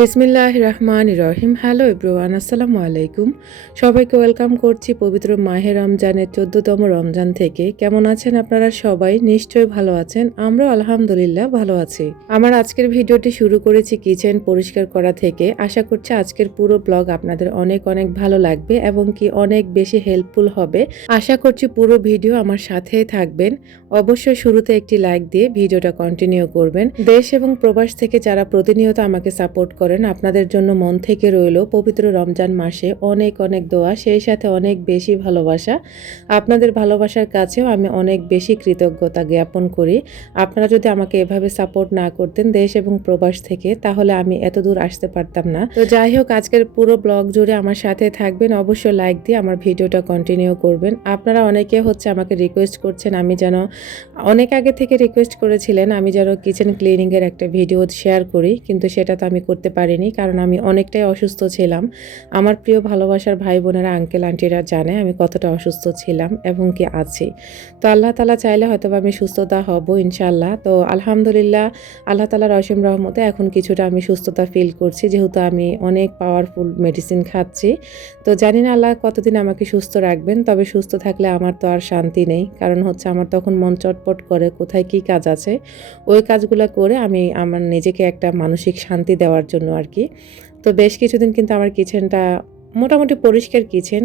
বিসমিল্লাহির রহমানির রহিম। Hello everyone, আসসালামু আলাইকুম। সবাইকে ওয়েলকাম করছি পবিত্র মাহে রমজানের 14তম রমজান থেকে। কেমন আছেন আপনারা সবাই? নিশ্চয়ই ভালো আছেন। আমরাও আলহামদুলিল্লাহ ভালো আছি। আমার আজকের ভিডিওটি শুরু করেছি কিচেন পরিষ্কার করা থেকে। আশা করছি আজকের পুরো ব্লগ আপনাদের অনেক অনেক ভালো লাগবে এবং কি অনেক বেশি হেল্পফুল হবে। আশা করছি পুরো ভিডিও আমার সাথেই থাকবেন। অবশ্যই শুরুতে একটি লাইক দিয়ে ভিডিওটা কন্টিনিউ করবেন। দেশ এবং প্রবাস থেকে যারা প্রতিনিয়ত আমাকে সাপোর্ট করেন, আপনাদের জন্য মন থেকে রইল পবিত্র রমজান মাসে অনেক অনেক দোয়া, সেই সাথে অনেক বেশি ভালোবাসা। আপনাদের ভালোবাসার কাছেও আমি অনেক বেশি কৃতজ্ঞতা জ্ঞাপন করি। আপনারা যদি আমাকে এভাবে সাপোর্ট না করতেন দেশ এবং প্রবাস থেকে, তাহলে আমি এত দূর আসতে পারতাম না। তো যাই হোক, আজকের পুরো ব্লগ জুড়ে আমার সাথে থাকবেন। অবশ্যই লাইক দিয়ে আমার ভিডিওটা কন্টিনিউ করবেন। আপনারা অনেকে আমাকে রিকোয়েস্ট করছেন, আমি যেন অনেক আগে থেকে রিকোয়েস্ট করেছিলেন আমি যেন কিচেন ক্লিনিংয়ের একটা ভিডিও শেয়ার করি, কিন্তু সেটা তো আমি করতে পারিনি, কারণ আমি অনেকটাই অসুস্থ ছিলাম। আমার প্রিয় ভালোবাসার ভাই বোনেরা, আঙ্কেল আন্টিরা জানে আমি কতটা অসুস্থ ছিলাম এবং কি আছি। তো আল্লাহ তালা চাইলে হয়তো আমি সুস্থতা হব ইনশাল্লাহ। তো আলহামদুলিল্লাহ, আল্লাহ তালার অসীম রহমতে এখন কিছুটা আমি সুস্থতা ফিল করছি, যেহেতু আমি অনেক পাওয়ারফুল মেডিসিন খাচ্ছি। তো জানি না আল্লাহ কতদিন আমাকে সুস্থ রাখবেন, তবে সুস্থ থাকলে আমার তো আর শান্তি নেই, কারণ আমার তখন মন চটপট করে কোথায় কি কাজ আছে ওই কাজগুলো করে আমি আমার নিজেকে একটা মানসিক শান্তি দেওয়ার জন্য আর কি। তো বেশ কিছুদিন কিন্তু আমার কিচেনটা মোটামুটি পরিষ্কার,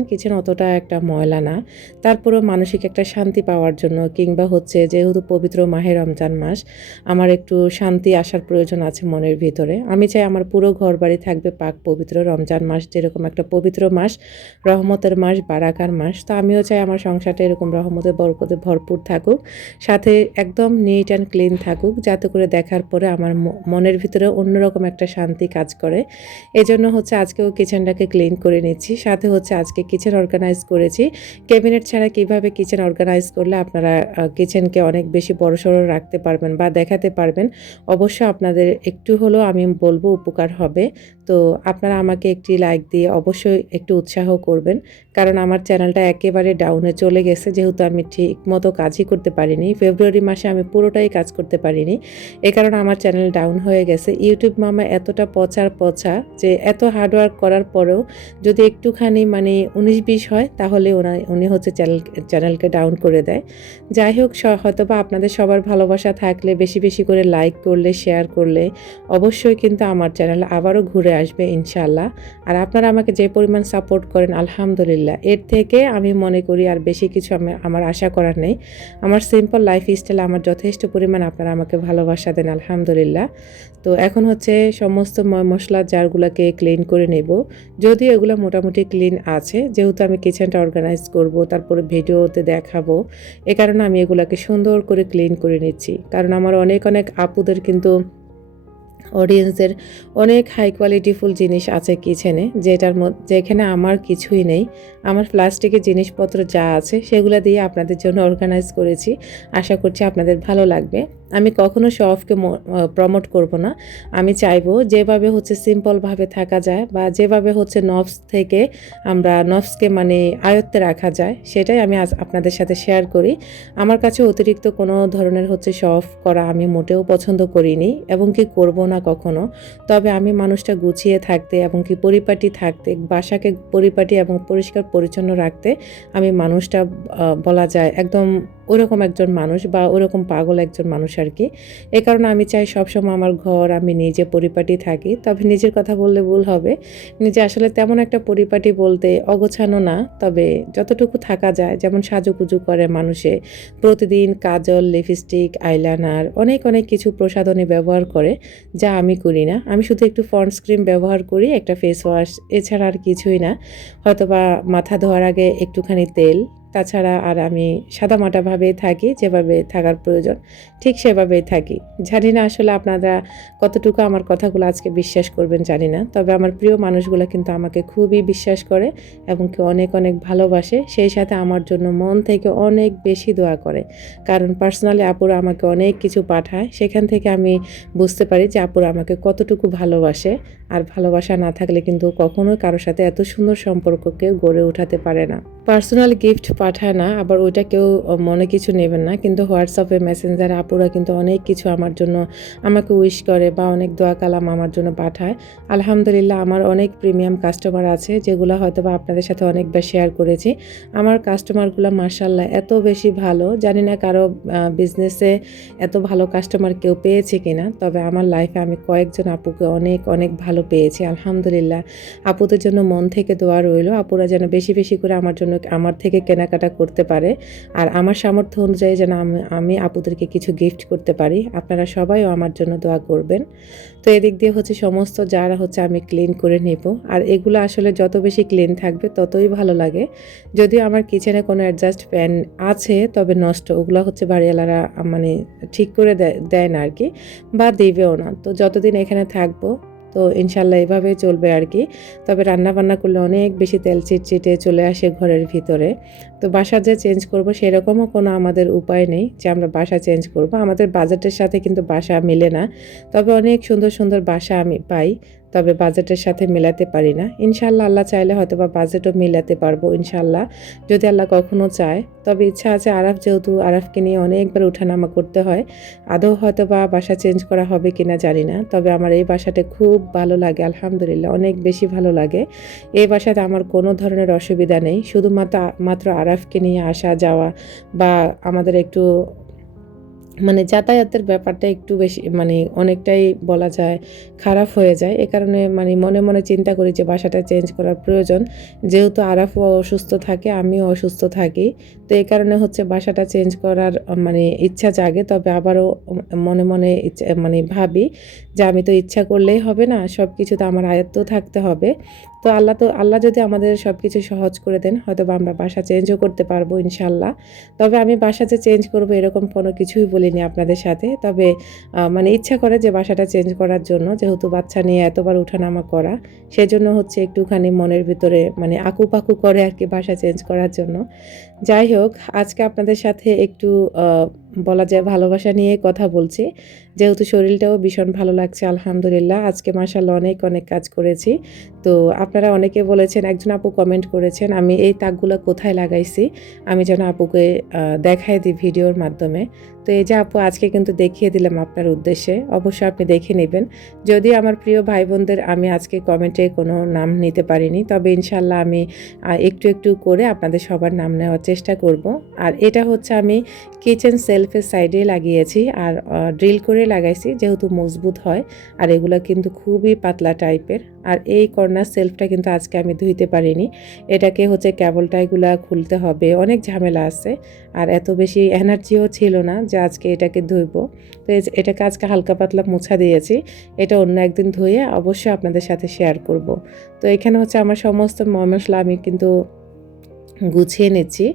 কিচেন অতটা একটা ময়লা না, তারপরেও মানসিক একটা শান্তি পাওয়ার জন্য, কিংবা যেহেতু পবিত্র মাহে রমজান মাস, আমার একটু শান্তি আসার প্রয়োজন আছে মনের ভিতরে। আমি চাই আমার পুরো ঘর বাড়ি থাকবে পাক পবিত্র। রমজান মাস যেরকম একটা পবিত্র মাস, রহমতের মাস, বারাকার মাস, তো আমিও চাই আমার সংসারটা এরকম রহমতে বরকতে ভরপুর থাকুক, সাথে একদম নিট অ্যান্ড ক্লিন থাকুক, যাতে করে দেখার পরে আমার মনের ভিতরে অন্যরকম একটা শান্তি কাজ করে। এজন্য আজকেও কিচেনটাকে ক্লিন করে নিচ্ছি, সাথে আজকে কিচেন অর্গানাইজ করেছি। ক্যাবিনেট ছাড়া কিভাবে কিচেন অর্গানাইজ করলে আপনারা কিচেনকে অনেক বেশি বড়সড় রাখতে পারবেন বা দেখাতে পারবেন, অবশ্য আপনাদের একটু হলেও আমি বলবো উপকার হবে। তো আপনারা আমাকে একটি লাইক দিয়ে অবশ্যই একটু উৎসাহ করবেন, কারণ আমার চ্যানেলটা একেবারে ডাউনে চলে গেছে, যেহেতু আমি ঠিক মতো কাজই করতে পারিনি। ফেব্রুয়ারি মাসে আমি পুরোটাই কাজ করতে পারিনি, এ কারণে আমার চ্যানেল ডাউন হয়ে গেছে। ইউটিউব মামা এতটা পচা যে এত হার্ডওয়ার্ক করার পরেও যদি একটুখানি 19-20 হয়, তাহলে উনি চ্যানেলকে ডাউন করে দেয়। যাই হোক, হয়তোবা আপনাদের সবার ভালোবাসা থাকলে, বেশি বেশি করে লাইক করলে, শেয়ার করলে অবশ্যই কিন্তু আমার চ্যানেল আবারও ঘুরে আসবে ইনশাল্লাহ। আর আপনারা আমাকে যে পরিমাণ সাপোর্ট করেন, আলহামদুলিল্লাহ, এর থেকে আমি মনে করি আর বেশি কিছু আমার আশা করার নেই। আমার সিম্পল লাইফস্টাইল আমার যথেষ্ট পরিমাণ আপনারা আমাকে ভালোবাসা দেন, আলহামদুলিল্লাহ। তো এখন সমস্ত মশলা জারগুলোকে ক্লিন করে নেব, যদিও এগুলো মোটামুটি ক্লিন আছে, যেহেতু আমি কিচেনটা অর্গানাইজ করব, তারপরে ভিডিওতে দেখাবো, এ কারণে আমি এগুলাকে সুন্দর করে ক্লিন করে নিচ্ছি। কারণ আমার অনেক অনেক আপুদের কিন্তু অডিয়েন্সের অনেক হাই কোয়ালিটিফুল জিনিস আছে কিচেনে, যেখানে আমার কিছুই নেই। আমার প্লাস্টিকের জিনিসপত্র যা আছে সেগুলো দিয়ে আপনাদের জন্য অর্গানাইজ করেছি। আশা করছি আপনাদের ভালো লাগবে। আমি কখনো শো অফকে প্রমোট করব না। আমি চাইবো যেভাবে সিম্পলভাবে থাকা যায়, বা যেভাবে নফস থেকে আমরা নফসকে আয়ত্তে রাখা যায়, সেটাই আমি আজ আপনাদের সাথে শেয়ার করি। আমার কাছে অতিরিক্ত কোনো ধরনের শো অফ করা আমি মোটেও পছন্দ করিনি, এবং কি করব না কখনো। তবে আমি মানুষটা গুছিয়ে থাকতে এবং কি পরিপাটি থাকতে, বাসাকে পরিপাটি এবং পরিষ্কার পরিচ্ছন্ন রাখতে আমি মানুষটা বলা যায় একদম ওরকম একজন মানুষ, বা ওরকম পাগল একজন মানুষ আর কি। এ কারণে আমি চাই সবসময় আমার ঘর আমি নিজে পরিপাটি থাকি। তবে নিজের কথা বললে ভুল হবে, নিজে আসলে তেমন একটা পরিপাটি বলতে অগোছানো না, তবে যতটুকু থাকা যায়, যেমন সাজুগুজু করে মানুষে প্রতিদিন কাজল, লিপস্টিক, আইলাইনার, অনেক অনেক কিছু প্রসাধনী ব্যবহার করে, যা আমি করি না। আমি শুধু একটু পন্ডস ক্রিম ব্যবহার করি, একটা ফেস ওয়াশ, এছাড়া আর কিছুই না। হয়তোবা মাথা ধোয়ার আগে একটুখানি তেল, তাছাড়া আর আমি সাদামাটাভাবেই থাকি, যেভাবে থাকার প্রয়োজন ঠিক সেভাবেই থাকি। জানি না আসলে আপনারা কতটুকু আমার কথাগুলো আজকে বিশ্বাস করবেন জানি না, তবে আমার প্রিয় মানুষগুলো কিন্তু আমাকে খুবই বিশ্বাস করে এবং কি অনেক অনেক ভালোবাসে, সেই সাথে আমার জন্য মন থেকে অনেক বেশি দোয়া করে। কারণ পার্সোনালি আপুরা আমাকে অনেক কিছু পাঠায়, সেখান থেকে আমি বুঝতে পারি যে আপুরা আমাকে কতটুকু ভালোবাসে। আর ভালোবাসা না থাকলে কিন্তু কখনোই কারোর সাথে এত সুন্দর সম্পর্ককে গড়ে ওঠাতে পারে না। পার্সোনাল গিফট পাঠায় না, আবার ওইটা কেউ মনে কিছু নেবেন না, কিন্তু হোয়াটসঅ্যাপে মেসেঞ্জারে আপুরা কিন্তু অনেক কিছু আমার জন্য আমাকে উইশ করে বা অনেক দোয়া কালাম আমার জন্য পাঠায়। আলহামদুলিল্লাহ আমার অনেক প্রিমিয়াম কাস্টমার আছে, যেগুলো হয়তো বা আপনাদের সাথে অনেকবার শেয়ার করেছি। আমার কাস্টমারগুলো মাশাআল্লাহ এত বেশি ভালো, জানি না কারো বিজনেসে এত ভালো কাস্টমার কেউ পেয়েছে কিনা, তবে আমার লাইফে আমি কয়েকজন আপুকে অনেক অনেক ভালো পেয়েছি আলহামদুলিল্লাহ। আপুদের জন্য মন থেকে দোয়া রইল, আপুরা যেন বেশি বেশি করে আমার জন্য আমার থেকে কেনাকাটা করতে পারে, আর আমার সামর্থ্য অনুযায়ী যেন আমি আপুদেরকে কিছু গিফট করতে পারি। আপনারা সবাইও আমার জন্য দোয়া করবেন। তো এদিক দিয়ে হচ্ছে সমস্ত যারা হচ্ছে আমি ক্লিন করে নেব, আর এগুলো আসলে যত বেশি ক্লিন থাকবে ততই ভালো লাগে। যদিও আমার কিচেনে কোনো অ্যাডজাস্ট ফ্যান আছে, তবে নষ্ট, ওগুলো হচ্ছে বাড়িওয়ালারা মানে ঠিক করে দেয় না আর কি, বা দেবেও না। তো যতদিন এখানে থাকবো তো ইনশাল্লাহ এভাবেই চলবে আর কি। তবে রান্না বান্না করলে অনেক বেশি তেল চিটচিটে চলে আসে ঘরের ভিতরে। তো বাসা যে চেঞ্জ করব সেরকমও কোনো আমাদের উপায় নেই যে আমরা বাসা চেঞ্জ করব, আমাদের বাজেটের সাথে কিন্তু বাসা মেলে না। তবে অনেক সুন্দর সুন্দর বাসা আমি পাই, তবে বাজেটের সাথে মেলাতে পারি না। ইনশাল্লাহ আল্লাহ চাইলে হয়তো বা বাজেটও মেলাতে পারবো ইনশাল্লাহ, যদি আল্লাহ কখনো চায়। তবে ইচ্ছা আছে, আরাফ যেহেতু, আরাফকে নিয়ে অনেকবার উঠানামা করতে হয়, আদৌ হয়তো বা বাসা চেঞ্জ করা হবে কিনা জানি না। তবে আমার এই বাসাটা খুব ভালো লাগে আলহামদুলিল্লাহ, অনেক বেশি ভালো লাগে। এই বাসাতে আমার কোনো ধরনের অসুবিধা নেই, শুধুমাত্র মাত্র আরাফকে নিয়ে আসা যাওয়া বা আমাদের একটু মানে যাতায়াতের ব্যাপারটা একটু বেশি মানে অনেকটাই বলা যায় খারাপ হয়ে যায়। এ কারণে মানে মনে মনে চিন্তা করি যে বাসাটা চেঞ্জ করার প্রয়োজন, যেহেতু আরাফও অসুস্থ থাকে, আমিও অসুস্থ থাকি। তো এই কারণে হচ্ছে বাসাটা চেঞ্জ করার মানে ইচ্ছা জাগে, তবে আবারও মনে মনে মানে ভাবি যে আমি তো ইচ্ছা করলেই হবে না, সব কিছু তো আমার আয়ত্ত থাকতে হবে। তো আল্লাহ যদি আমাদের সব কিছু সহজ করে দেন, হয়তো বা আমরা বাসা চেঞ্জও করতে পারবো ইনশাল্লাহ। তবে আমি বাসা যে চেঞ্জ করবো এরকম কোনো কিছুই বলিনি আপনাদের সাথে। তবে মানে ইচ্ছা করে যে বাসাটা চেঞ্জ করার জন্য, যেহেতু বাচ্চা নিয়ে এতবার উঠানামা করা, সেজন্য হচ্ছে একটুখানি মনের ভিতরে মানে আকুপাকু করে আর কি বাসা চেঞ্জ করার জন্য। যাই হোক, আজকে আপনাদের সাথে একটু বলা যায় ভালোবাসা নিয়ে কথা বলছি, যেহেতু শরীরটাও ভীষণ ভালো লাগছে আলহামদুলিল্লাহ। আজকে মাশাআল্লাহ অনেক অনেক কাজ করেছি। তো আপনারা অনেকে বলেছেন, একজন আপু কমেন্ট করেছেন আমি এই তাকগুলো কোথায় লাগাইছি, আমি যেন আপুকে দেখাই দিই ভিডিওর মাধ্যমে। তো এই যে আপু আজকে কিন্তু দেখিয়ে দিলাম আপনার উদ্দেশ্যে, অবশ্যই আপনি দেখে নেবেন। যদি আমার প্রিয় ভাই বোনদের আমি আজকে কমেন্টে কোনো নাম নিতে পারিনি, তবে ইনশাল্লাহ আমি একটু একটু করে আপনাদের সবার নাম নেওয়ার চেষ্টা করব। আর এটা হচ্ছে আমি কিচেন সেলফের সাইডে লাগিয়েছি, আর ড্রিল করে লাগাইছি যেহেতু মজবুত হয়। আর এগুলো কিন্তু খুবই পাতলা টাইপের। আর এই কর্নার সেলফটা কিন্তু আজকে আমি ধুইতে পারিনি, এটাকে হচ্ছে কেবল টাইগুলা খুলতে হবে, অনেক ঝামেলা আছে। আর এত বেশি এনার্জিও ছিল না যে আজকে এটাকে ধুইব। তো এটাকে আজকে হালকা পাতলা মুছা দিয়েছি, এটা অন্য একদিন ধুয়ে অবশ্যই আপনাদের সাথে শেয়ার করব। তো এখানে হচ্ছে আমার সমস্ত মশলা আমি কিন্তু গুছিয়ে নিচ্ছি।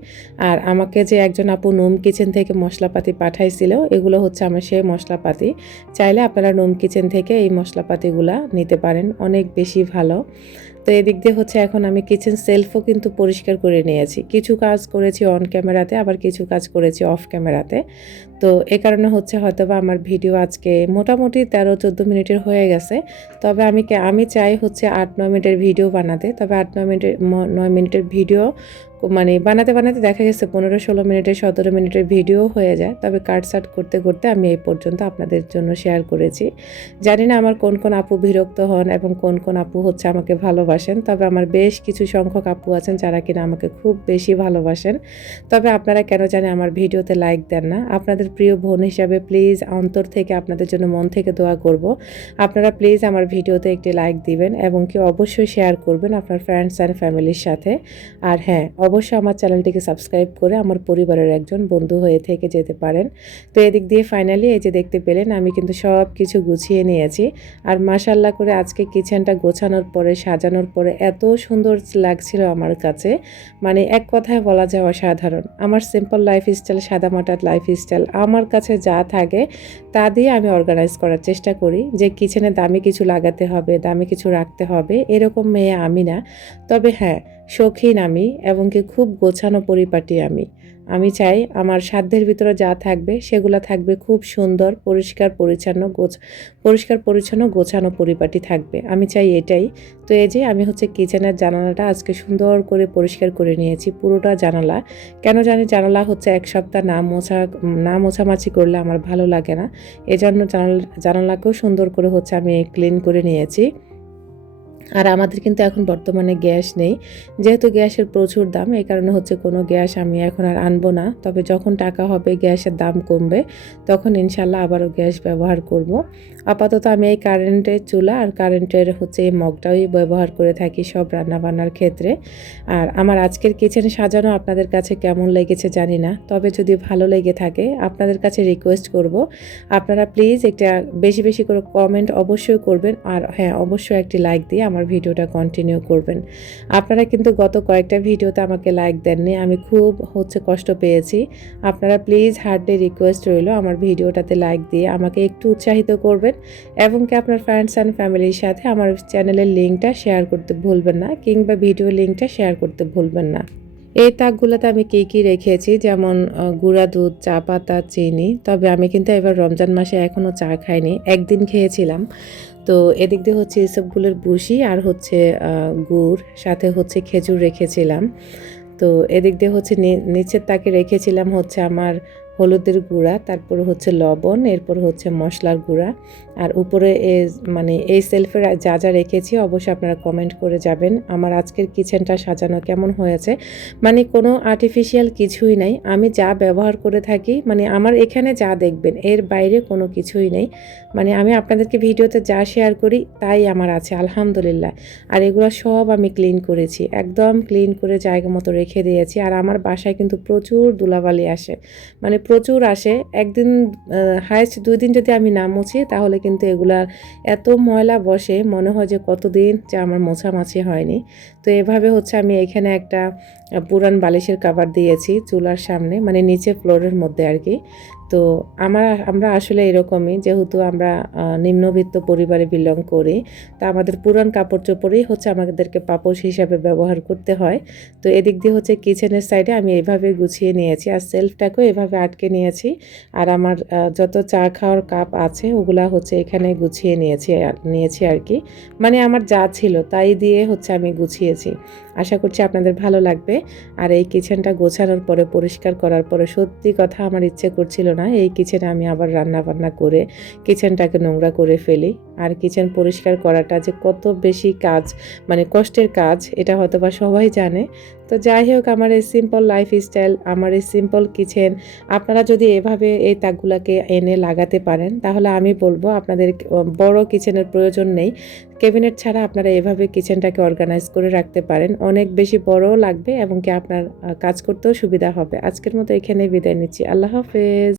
আর আমাকে যে একজন আপু নোম কিচেন থেকে মশলাপাতি পাঠাইছিল, এগুলো হচ্ছে আমার সেই মশলাপাতি। চাইলে আপনারা নোম কিচেন থেকে এই মশলাপাতিগুলা নিতে পারেন, অনেক বেশি ভালো। তো এদিক দিয়ে হচ্ছে এখন আমি কিচেন সেলফও কিন্তু পরিষ্কার করে নিয়েছি। কিছু কাজ করেছি অন ক্যামেরাতে, আবার কিছু কাজ করেছি অফ ক্যামেরাতে। তো এ কারণে হচ্ছে হয়তোবা আমার ভিডিও আজকে মোটামুটি 13-14 মিনিটের হয়ে গেছে। তবে আমি চাই হচ্ছে 8-9 মিনিটের ভিডিও বানাতে, তবে 9 মিনিটের ভিডিও মানে বানাতে বানাতে দেখা গেছে 15-16 মিনিটের 17 মিনিটের ভিডিও হয়ে যায়। তবে কাটসাট করতে করতে আমি এই পর্যন্ত আপনাদের জন্য শেয়ার করেছি। জানি না আমার কোন কোন আপু বিরক্ত হন এবং কোন কোন আপু হচ্ছে আমাকে ভালোবাসেন, তবে আমার বেশ কিছু সংখ্যক আপু আছেন যারা কিনা আমাকে খুব বেশি ভালোবাসেন। তবে আপনারা কেন জানি আমার ভিডিওতে লাইক দেন না। আপনাদের প্রিয় বোন হিসাবে প্লিজ অন্তর থেকে আপনাদের জন্য মন থেকে দোয়া করব, আপনারা প্লিজ আমার ভিডিওতে একটি লাইক দিবেন এবং কি অবশ্যই শেয়ার করবেন আপনার ফ্রেন্ডস অ্যান্ড ফ্যামিলির সাথে। আর হ্যাঁ, অবশ্যই আমার চ্যানেলটিকে সাবস্ক্রাইব করে আমার পরিবারের একজন বন্ধু হয়ে থেকে যেতে পারেন। তো এদিক দিয়ে ফাইনালি এই যে দেখতে পেলেন আমি কিন্তু সব কিছু গুছিয়ে নিয়েছি। আর মাশাআল্লাহ করে আজকে কিচেনটা গোছানোর পরে সাজানোর পরে এত সুন্দর লাগছিল আমার কাছে, মানে এক কথায় বলা যায় অসাধারণ। আমার সিম্পল লাইফস্টাইল, সাদামাটা লাইফস্টাইল, আমার কাছে যা থাকে তা দিয়ে আমি অর্গানাইজ করার চেষ্টা করি, যে কিচেনে দামি কিছু লাগাতে হবে, দামি কিছু রাখতে হবে, এরকম মেয়ে আমি না। তবে হ্যাঁ, শৌখিন আমি এবং কি খুব গোছানো পরিপাটি আমি চাই আমার সাধ্যের ভিতরে যা থাকবে সেগুলো থাকবে খুব সুন্দর, পরিষ্কার পরিচ্ছন্ন গোছানো পরিপাটি থাকবে। আমি চাই এটাই। তো এই যে আমি হচ্ছে কিচেনের জানালাটা আজকে সুন্দর করে পরিষ্কার করে নিয়েছি, পুরোটা জানালা। কেন জানি জানালা হচ্ছে এক সপ্তাহ না মোছামাছি করলে আমার ভালো লাগে না। এজন্য জানালাকেও সুন্দর করে হচ্ছে আমি ক্লিন করে নিয়েছি। আর আমাদের কিন্তু এখন বর্তমানে গ্যাস নেই, যেহেতু গ্যাসের প্রচুর দাম, এই কারণে হচ্ছে কোনো গ্যাস আমি এখন আর আনবো না। তবে যখন টাকা হবে, গ্যাসের দাম কমবে, তখন ইনশাল্লাহ আবারও গ্যাস ব্যবহার করব। আপাতত আমি এই কারেন্টের চুলা আর কারেন্টের হচ্ছে এই মগটাই ব্যবহার করে থাকি সব রান্নাবান্নার ক্ষেত্রে। আর আমার আজকের কিচেন সাজানো আপনাদের কাছে কেমন লেগেছে জানি না, তবে যদি ভালো লেগে থাকে আপনাদের কাছে রিকোয়েস্ট করব আপনারা প্লিজ একটা বেশি বেশি করে কমেন্ট অবশ্যই করবেন, আর হ্যাঁ অবশ্যই একটি লাইক দিয়ে আমার ভিডিওটা কন্টিনিউ করবেন। আপনারা কিন্তু গত কয়েকটা ভিডিওতে আমাকে লাইক দেননি, আমি খুব হচ্ছে কষ্ট পেয়েছি। আপনারা প্লিজ হার্টলি রিকোয়েস্ট রইল আমার ভিডিওটাতে লাইক দিয়ে আমাকে একটু উৎসাহিত করবেন, এবং কি আপনার ফ্রেন্ডস অ্যান্ড ফ্যামিলির সাথে আমার চ্যানেলের লিঙ্কটা শেয়ার করতে ভুলবেন না, কিংবা ভিডিও লিঙ্কটা শেয়ার করতে ভুলবেন না। এই তাকগুলোতে আমি কী রেখেছি, যেমন গুঁড়া দুধ, চা পাতা, চিনি। তবে আমি কিন্তু এবার রমজান মাসে এখনও চা খাইনি, একদিন খেয়েছিলাম। তো এদিক দিয়ে হচ্ছে এসবগুলোর ভুসি আর হচ্ছে গুড়, সাথে হচ্ছে খেজুর রেখেছিলাম। তো এদিক দিয়ে হচ্ছে নিচের তাকে রেখেছিলাম হচ্ছে আমার হলুদের গুঁড়া, তারপর হচ্ছে লবণ, এরপর হচ্ছে মশলার গুঁড়া। আর উপরে মানে এই সেলফের যা যা রেখেছি অবশ্যই আপনারা কমেন্ট করে যাবেন আমার আজকের কিচেনটা সাজানো কেমন হয়েছে। মানে কোনো আর্টিফিশিয়াল কিছুই নাই, আমি যা ব্যবহার করে থাকি, মানে আমার এখানে যা দেখবেন এর বাইরে কোনো কিছুই নেই। মানে আমি আপনাদেরকে ভিডিওতে যা শেয়ার করি তাই আমার আছে আলহামদুলিল্লাহ। আর এগুলো সব আমি ক্লিন করেছি, একদম ক্লিন করে জায়গা মতো রেখে দিয়েছি। আর আমার বাসায় কিন্তু প্রচুর ধুলাবালি আসে, মানে প্রচুর আসে। একদিন হায়েস্ট 2 দিন যদি আমি না মুছি তাহলে কিন্তু এগুলার এত ময়লা বসে, মনে হয় যে কতদিন যে আমার মোছামাছি হয়নি। তো এভাবে হচ্ছে আমি এখানে একটা পুরান বালিশের কভার দিয়েছি চুলার সামনে, মানে নিচে ফ্লোরের মধ্যে আর কি। তো আমরা আসলে এরকমই, যেহেতু আমরা নিম্নবিত্ত পরিবারে বিলং করি, তা আমাদের পুরান কাপড় চোপড়েই হচ্ছে আমাদেরকে পাপোশ হিসাবে ব্যবহার করতে হয়। তো এদিক দিয়ে হচ্ছে কিচেনের সাইডে আমি এভাবে গুছিয়ে নিয়েছি, আর সেলফটাকেও এভাবে আটকে নিয়েছি। আর আমার যত চা খাওয়ার কাপ আছে ওগুলা হচ্ছে এখানে গুছিয়ে নিয়েছি আর কি। মানে আমার যা ছিল তাই দিয়ে হচ্ছে আমি গুছিয়েছি। আশা করছি আপনাদের ভালো লাগবে। আর এই কিচেনটা গোছানোর পরে, পরিষ্কার করার পরে, সত্যি কথা আমার ইচ্ছে করছিল না এই কিচেনে আমি আবার রান্না বান্না করে কিচেনটাকে নোংরা করে ফেলি। আর কিচেন পরিষ্কার করাটা যে কত বেশি কাজ, মানে কষ্টের কাজ, এটা হয়তো বা সবাই জানে। তো যাই হোক, আমার এই সিম্পল লাইফস্টাইল, আমার এই সিম্পল কিচেন, আপনারা যদি এভাবে এই তাকগুলাকে এনে লাগাতে পারেন তাহলে আমি বলবো আপনাদের বড় কিচেনের প্রয়োজন নেই। ক্যাবিনেট ছাড়া আপনারা এভাবে কিচেনটাকে অর্গানাইজ করে রাখতে পারেন, অনেক বেশি বড়ও লাগবে এবং কি আপনার কাজ করতেও সুবিধা হবে। আজকের মতো এখানেই বিদায় নিচ্ছি, আল্লাহ হাফেজ।